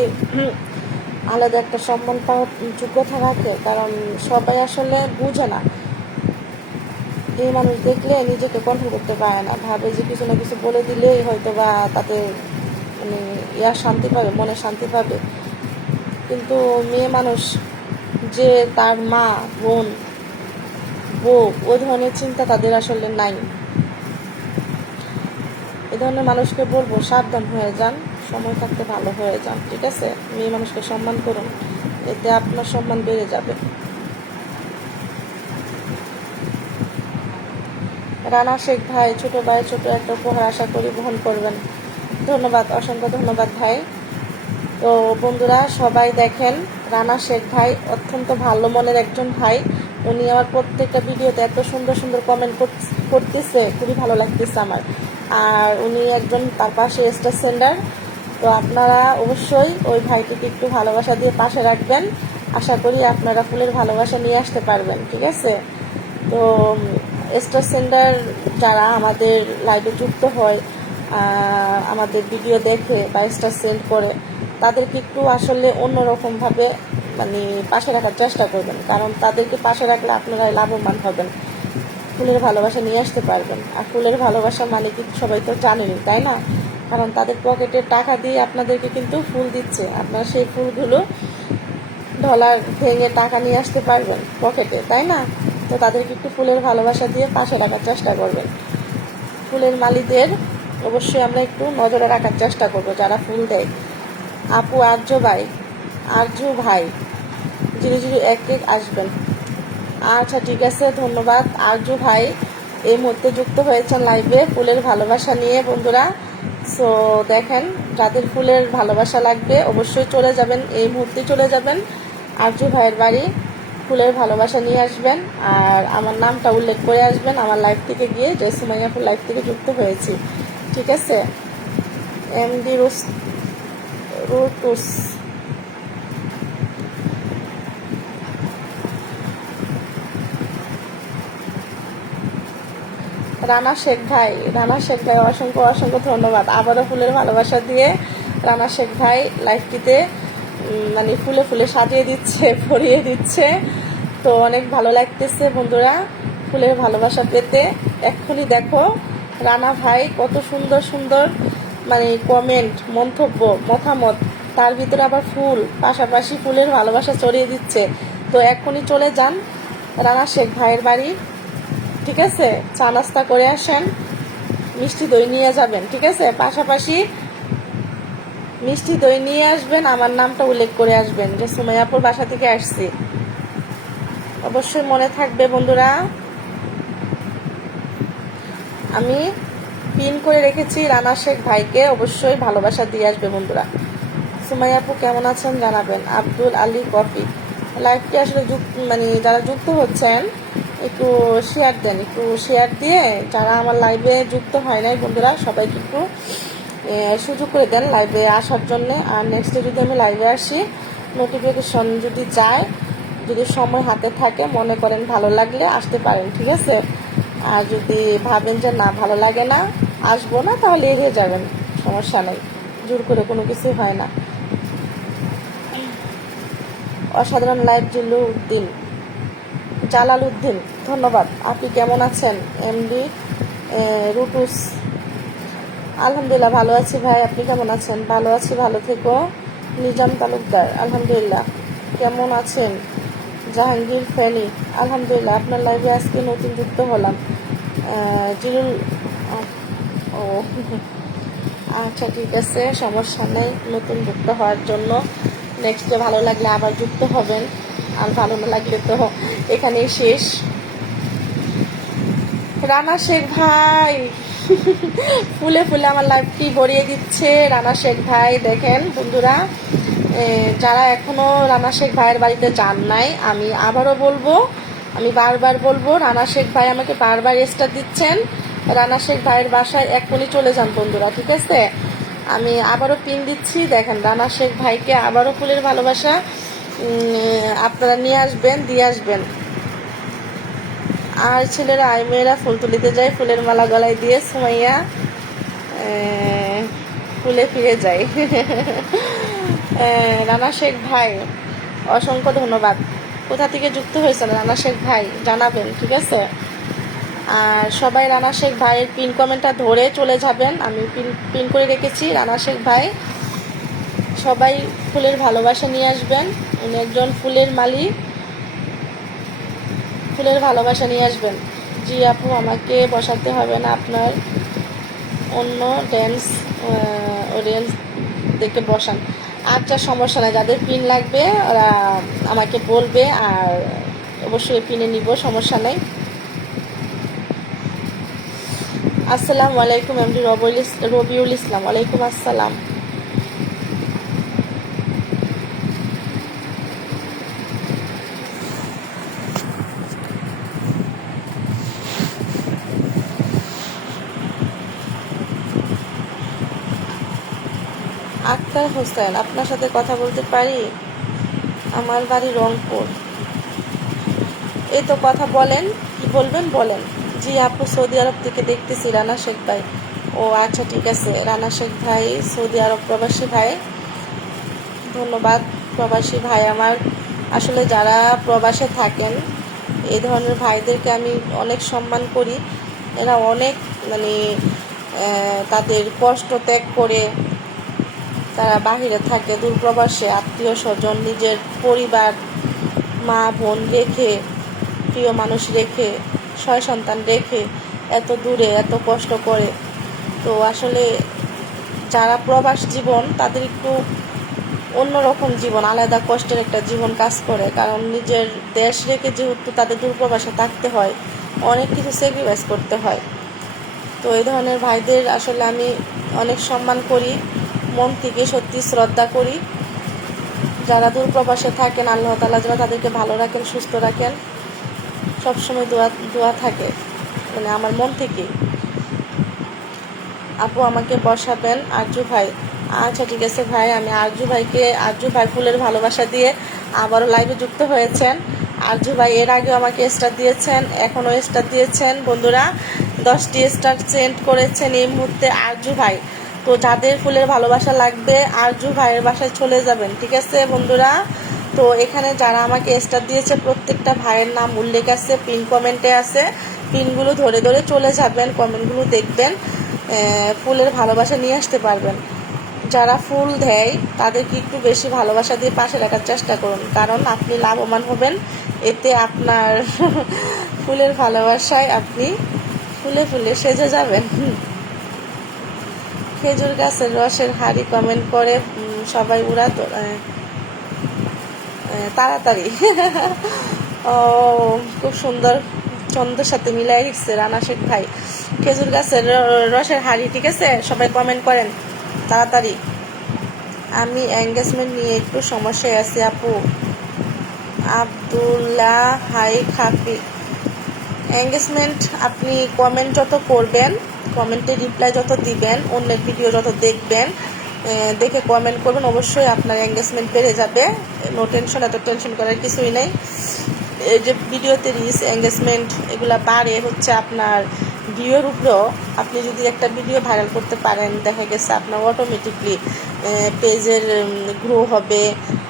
আলাদা একটা সম্মান পাওয়ার যোগ্যতা রাখে, কারণ সবাই আসলে বুঝে না। এই মানুষ দেখলে নিজেকে কন্ট্রোল করতে পারে না, ভাবে যে কিছু না কিছু বলে দিলেই হয়তো বা তাদের মানে শান্তি পাবে, মনে শান্তি পাবে। কিন্তু মেয়ে মানুষ যে তার মা, বোন, বউ, ওই ধরনের চিন্তা তাদের আসলে নাই। এ ধরনের মানুষকে বলবো সাবধান হয়ে যান, সময় থাকতে ভালো হয়ে যান, ঠিক আছে। মেয়ে মানুষকে সম্মান করুন, এতে আপনার সম্মান বেড়ে যাবে। রানা শেখ ভাই, ছোট ভাই ছোট একটা উপহার আশা করি গ্রহণ করবেন। ধন্যবাদ, অসংখ্য ধন্যবাদ ভাই। তো বন্ধুরা সবাই দেখেন, রানা শেখ ভাই অত্যন্ত ভালো মনের একজন ভাই। উনি আমার প্রত্যেকটা ভিডিওতে এত সুন্দর সুন্দর কমেন্ট করতেছে, খুবই ভালো লাগতেছে আমার। আর উনি একজন তার পাশে স্টার সেন্ডার। তো আপনারা অবশ্যই ওই ভাইটিকে একটু ভালোবাসা দিয়ে পাশে রাখবেন, আশা করি আপনারা ফুলের ভালোবাসা নিয়ে আসতে পারবেন, ঠিক আছে। তো স্টার সেন্ডার যারা আমাদের লাইভে যুক্ত হয়, আমাদের ভিডিও দেখে বা স্টার সেন্ড করে, তাদেরকে একটু আসলে অন্যরকমভাবে মানে পাশে রাখার চেষ্টা করবেন, কারণ তাদেরকে পাশে রাখলে আপনারা লাভবান হবেন, ফুলের ভালোবাসা নিয়ে আসতে পারবেন। আর ফুলের ভালোবাসা মানে কি সবাই তো জানেনই, তাই না? কারণ তাদের পকেটের টাকা দিয়ে আপনাদেরকে কিন্তু ফুল দিচ্ছে, আপনারা সেই ফুলগুলো ডলার ভেঙে টাকা নিয়ে আসতে পারবেন পকেটে, তাই না? তো তাদেরকে একটু ফুলের ভালোবাসা দিয়ে পাশে রাখার চেষ্টা করবেন। ফুলের মালিকদের অবশ্যই আমরা একটু নজরে রাখার চেষ্টা করব, যারা ফুল দেয়। আপু আরজু ভাই ধীরে ধীরে এক এক আসবেন। আচ্ছা, ঠিক আছে, ধন্যবাদ আরজু ভাই, এই মুহূর্তে যুক্ত হয়েছেন লাইভে ফুলের ভালোবাসা নিয়ে। বন্ধুরা সো দেখেন, যাদের ফুলের ভালোবাসা লাগবে অবশ্যই চলে যাবেন, এই মুহূর্তে চলে যাবেন আরজু ভাইয়ের বাড়ি, ফুলের ভালোবাসা নিয়ে আসবেন। আর আমার নামটা উল্লেখ করে আসবেন আমার লাইভ থেকে গিয়ে, যে সুমাইয়াপুর লাইভ থেকে যুক্ত হয়েছি, ঠিক আছে। এমডি রুটুস, রানা শেখ ভাই অসংখ্য অসংখ্য ধন্যবাদ, আবারও ফুলের ভালোবাসা দিয়ে রানা শেখ ভাই লাইভটিতে মানে ফুলে ফুলে সাজিয়ে দিচ্ছে, ভরিয়ে দিচ্ছে। তো অনেক ভালো লাগতেছে বন্ধুরা ফুলের ভালোবাসা পেতে। এক্ষুনি দেখো রানা ভাই কত সুন্দর সুন্দর মানে কমেন্ট, মন্তব্য, মতামত, তার ভিতরে আবার ফুল, পাশাপাশি ফুলের ভালোবাসা ছড়িয়ে দিচ্ছে। তো এক্ষুনি চলে যান রানা শেখ ভাইয়ের বাড়ি, ঠিক আছে। চা নাস্তা করে আসেন, মিষ্টি দই নিয়ে যাবেন, ঠিক আছে। পাশাপাশি মিষ্টি দই নিয়ে আসবেন, আমার নামটা উল্লেখ করে আসবেন যে সুমাইয়াপুর বাসা থেকে আসছি, অবশ্যই মনে থাকবে বন্ধুরা। আমি পিন করে রেখেছি রানা শেখ ভাইকে, অবশ্যই ভালোবাসা দিয়ে আসবে বন্ধুরা। সুমাইয়াপু কেমন আছেন জানাবেন। আব্দুল আলী কফি, লাইভটি আসলে মানে যারা যুক্ত হচ্ছেন একটু শেয়ার দেন, একটু শেয়ার দিয়ে যারা আমার লাইভে যুক্ত হয় নাই বন্ধুরা সবাইকে একটু সুযোগ করে দেন লাইভে আসার জন্য। আর নেক্সটে যদি আমি লাইভে আসি, নোটিফিকেশন যদি যায়, যদি সময় হাতে থাকে, মনে করেন ভালো লাগলে আসতে পারেন, ঠিক আছে। আর যদি ভাবেন যে না ভালো লাগে না, আসবো না, তাহলে এড়িয়ে যাবেন, সমস্যা নেই, জোর করে কোনো কিছু হয় না। অসাধারণ লাইভ জিল্লু উদ্দিন, জালাল উদ্দিন, ধন্যবাদ। আপনি কেমন আছেন? এমডি রুটুস, আলহামদুলিল্লাহ ভালো আছি ভাই, আপনি কেমন আছেন? ভালো আছি, ভালো থেকো। নিজাম তালুকদার, আলহামদুলিল্লাহ। কেমন আছেন? জাহাঙ্গীর ফেনি, আলহামদুলিল্লাহ। আপনার লাইভে আজকে নতুন যুক্ত হলাম। জিরুল, ও আচ্ছা ঠিক আছে, সমস্যা নেই। নতুন যুক্ত হওয়ার জন্য নেক্সটে ভালো লাগলে আবার যুক্ত হবেন, আর ভালো না লাগলে তো এখানেই শেষ। রানা শেখ ভাই ফুলে ফুলে আমার লাইভটি ভরিয়ে দিচ্ছে রানা শেখ ভাই। দেখেন বন্ধুরা, যারা এখনো রানা শেখ ভাইয়ের বাড়িতে যান নাই, আমি আবারও বলবো, আমি বারবার বলবো, রানা শেখ ভাই আমাকে বারবার স্টার দিচ্ছেন। রানা শেখ ভাইয়ের বাসায় এখনই চলে যান বন্ধুরা, ঠিক আছে? আমি আবারও পিন দিচ্ছি, দেখেন রানা শেখ ভাইকে আবারও ফুলের ভালোবাসা আপনারা নিয়ে আসবেন, দিয়ে আসবেন। আর ছেলেরা আই মেয়েরা ফুল তুলিতে যায়, ফুলের মালা গলায় দিয়ে সুমাইয়া ফুলে ফিরে যায়। রানা শেখ ভাই অসংখ্য ধন্যবাদ। কোথা থেকে যুক্ত হয়েছেন রানা শেখ ভাই জানাবেন, ঠিক আছে? আর সবাই রানা শেখ ভাইয়ের পিন কমেন্টটা ধরে চলে যাবেন, আমি পিন করে রেখেছি। রানা শেখ ভাই সবাই ফুলের ভালোবাসা নিয়ে আসবেন, উনি একজন ফুলের মালি, ফুলের ভালোবাসা নিয়ে আসবেন। জি আপু, আমাকে বসাতে হবে না, আপনার অন্য ড্যান্স অডিয়েন্স দেখে বসান। আচ্ছা সমস্যা নাই, যাদের পিন লাগবে ওরা আমাকে বলবে, আর অবশ্যই পিনে নিব, সমস্যা নেই। আসসালামু আলাইকুম এমডি রবিউল ইসলাম, ওয়ালাইকুম আসসালাম। আক্তার হোসেন, আপনার সাথে কথা বলতে পারি? আমার বাড়ি রংপুর। এই তো কথা বলেন, কি বলবেন বলেন। জি আপু, সৌদি আরব থেকে দেখতেছি রানা শেখ ভাই। ও আচ্ছা ঠিক আছে, রানা শেখ ভাই সৌদি আরব প্রবাসী ভাই, ধন্যবাদ। প্রবাসী ভাই আমার, আসলে যারা প্রবাসে থাকেন এই ধরনের ভাইদেরকে আমি অনেক সম্মান করি। এরা অনেক মানে তাদের কষ্ট ত্যাগ করে তারা বাহিরে থাকে, দূরপ্রবাসে, আত্মীয় স্বজন, নিজের পরিবার, মা বোন রেখে, প্রিয় মানুষ রেখে, 6 সন্তান রেখে এত দূরে এত কষ্ট করে। তো আসলে যারা প্রবাস জীবন, তাদের একটু অন্যরকম জীবন, আলাদা কষ্টের একটা জীবন কাজ করে, কারণ নিজের দেশ রেখে যেহেতু তাদের দূরপ্রবাসে থাকতে হয়, অনেক কিছু স্যাক্রিফাইস করতে হয়। তো এই ধরনের ভাইদের আসলে আমি অনেক সম্মান করি, মন থেকে সত্যি শ্রদ্ধা করি। যারা দূরপ্রবাসে থাকেন, আল্লাহ তাআলা যেন তাদেরকে ভালো রাখেন, সুস্থ রাখেন, সবসময় দোয়া থাকে, মানে আমার মন থেকে। আপু আমাকে বসাবেন আরজু ভাই। আচ্ছা ঠিক আছে ভাই, আমি আরজু ভাই ফুলের ভালোবাসা দিয়ে আবারও লাইভে যুক্ত হয়েছেন। আরজু ভাই এর আগেও আমাকে স্টার দিয়েছেন, এখনও স্টার দিয়েছেন বন্ধুরা, 10টি স্টার সেন্ড করেছেন এই মুহূর্তে আরজু ভাই। তো যাদের ফুলের ভালোবাসা লাগবে আরজু ভাইয়ের বাসায় চলে যাবেন, ঠিক আছে বন্ধুরা? তো এখানে যারা আমাকে স্টার দিয়েছে প্রত্যেকটা ভাইয়ের নাম উল্লেখ আছে, পিন কমেন্টে আছে, পিনগুলো ধরে ধরে চলে যাবেন, কমেন্টগুলো দেখবেন, ফুলের ভালোবাসা নিয়ে আসতে পারবেন। যারা ফুল দেয় তাদেরকে একটু বেশি ভালোবাসা দিয়ে পাশে রাখার চেষ্টা করুন, কারণ আপনি লাভবান হবেন, এতে আপনার ফুলের ভালোবাসায় আপনি ফুলে ফুলে সেজে যাবেন। খেজুর গাছের রসের হাড়ি কমেন্ট করে সবাই উড়া তাড়াতাড়ি। ও খুব সুন্দর ছন্দের সাথে মিলাই দিচ্ছে রানা শেখ ভাই। খেজুর গাছের রসের হাড়ি, ঠিক আছে, সবাই কমেন্ট করেন তাড়াতাড়ি। আমি এঙ্গেজমেন্ট নিয়ে একটু সমস্যায় আছি আপু। আব্দুল্লাহ হাই খাফি, এঙ্গেজমেন্ট আপনি কমেন্ট যত করবেন, কমেন্টে রিপ্লাই যত দিবেন, অন্যের ভিডিও যত দেখবেন, দেখে কমেন্ট করবেন, অবশ্যই আপনার এঙ্গেজমেন্ট বেড়ে যাবে। নো টেনশন, এত টেনশন করার কিছুই নেই। এই যে ভিডিওতে রিচ, এঙ্গেজমেন্ট এগুলা বাড়ে হচ্ছে আপনার ভিডিওর উপরেও। আপনি যদি একটা ভিডিও ভাইরাল করতে পারেন, দেখা গেছে আপনার অটোমেটিকলি পেজের গ্রো হবে,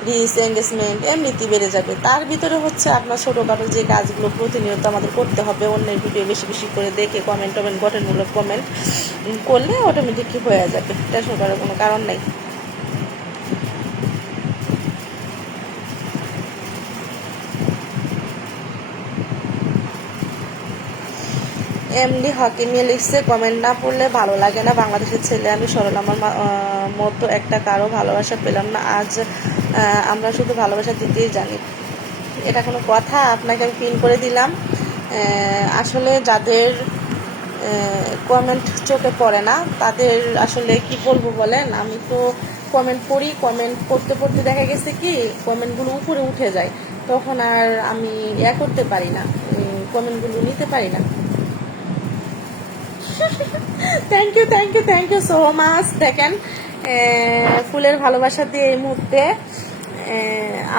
রিচ এঙ্গেজমেন্ট এমনিতেই বেড়ে যাবে। তার ভিতরে হচ্ছে আপনার ছোটোখাটো যে কাজগুলো প্রতিনিয়ত আমাদের করতে হবে, অন্যের ভিডিও বেশি বেশি করে দেখে কমেন্ট গঠনমূলক কমেন্ট করলে অটোমেটিকই হয়ে যাবে, টেনশন করার কোনো কারণ নেই। এমডি হাকিমিয়া লিখছে, কমেন্ট না পড়লে ভালো লাগে না, বাংলাদেশের ছেলে আমি সরল, আমার মতো একটা কারো ভালোবাসা পেলাম না, আজ আমরা শুধু ভালোবাসা দিতেই জানি। এটা কোনো কথা? আপনাকে আমি পিন করে দিলাম। আসলে যাদের কমেন্ট চোখে পড়ে না তাদের আসলে কি বলবো বলেন, আমি তো কমেন্ট পড়ি, কমেন্ট পড়তে পড়তে দেখা গেছে কি কমেন্টগুলো উপরে উঠে যায়, তখন আর আমি করতে পারি না, কমেন্টগুলো নিতে পারি না। Thank you so much. দেখেন ফুলের ভালোবাসা দিয়ে এই মুহূর্তে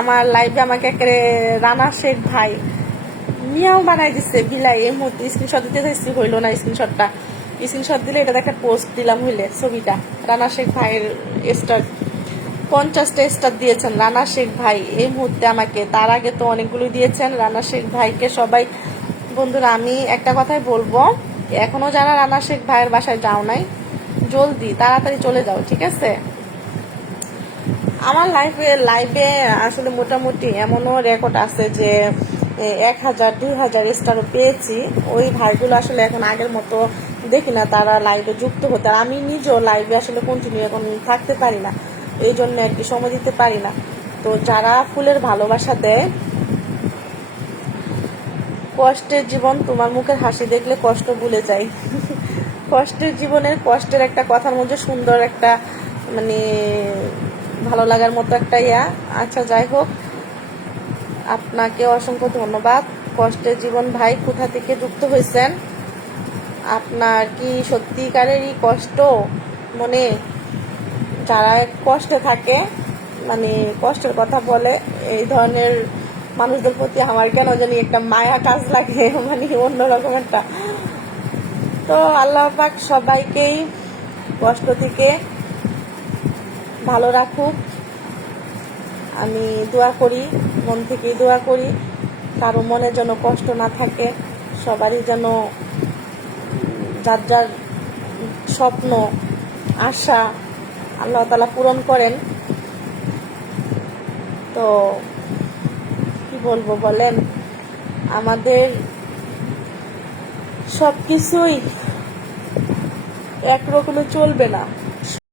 আমার লাইভে আমাকে একেবারে রানা শেখ ভাই মিয়াও বানাই দিচ্ছে বিলাই। এই মুহূর্তে স্ক্রিনশট দিতে চাইছি, হইলো না স্ক্রিনশটটা। স্ক্রিনশট দিলে এটা একটা পোস্ট দিলাম, হইলে ছবিটা রানা শেখ ভাইয়ের স্টার 50টা স্টার দিয়েছেন রানা শেখ ভাই এই মুহূর্তে আমাকে। তার আগে তো অনেকগুলো দিয়েছেন রানা শেখ ভাইকে সবাই। বন্ধুরা আমি একটা কথাই বলবো, এখনো যারা রানা শেখ ভাইয়ের বাসায় যাও নাই, জলদি তাড়াতাড়ি চলে যাও, ঠিক আছে? আমার লাইভে আসলে মোটামুটি এমনও রেকর্ড আছে যে 1000 2000 স্টারও পেয়েছি। ওই ভাইগুলো আসলে এখন আগের মতো দেখি না তারা লাইভে যুক্ত হতে। আমি নিজেও লাইভে আসলে কন্টিনিউ এখন থাকতে পারি না, এই জন্য আর কি সময় দিতে পারি না। তো যারা ফুলের ভালোবাসা দেয়, কষ্টের জীবন তোমার মুখের হাসি দেখলে কষ্ট ভুলে যাই। কষ্টের জীবনের কষ্টের একটা কথার মধ্যে সুন্দর একটা মানে ভালো লাগার মতো একটা আচ্ছা যাই হোক, আপনাকে অসংখ্য ধন্যবাদ। কষ্টের জীবন ভাই কোথা থেকে যুক্ত হয়েছেন? আপনার কি সত্যিকারেরই কষ্ট মনে? যারা কষ্টে থাকে মানে কষ্টের কথা বলে, এই ধরনের মানুষদের প্রতি আমার কেন জানি একটা মায়া কাজ লাগে, মানে অন্যরকম একটা। তো আল্লাহ পাক সবাইকেই কষ্ট থেকে ভালো রাখুক, আমি দোয়া করি, মন থেকেই দোয়া করি কারো মনে যেন কষ্ট না থাকে, সবারই যেন যার যার স্বপ্ন আশা আল্লাহ তাআলা পূরণ করেন। তো কি বলবো বলেন, আমাদের সব কিছুই একরকমে চলবে না।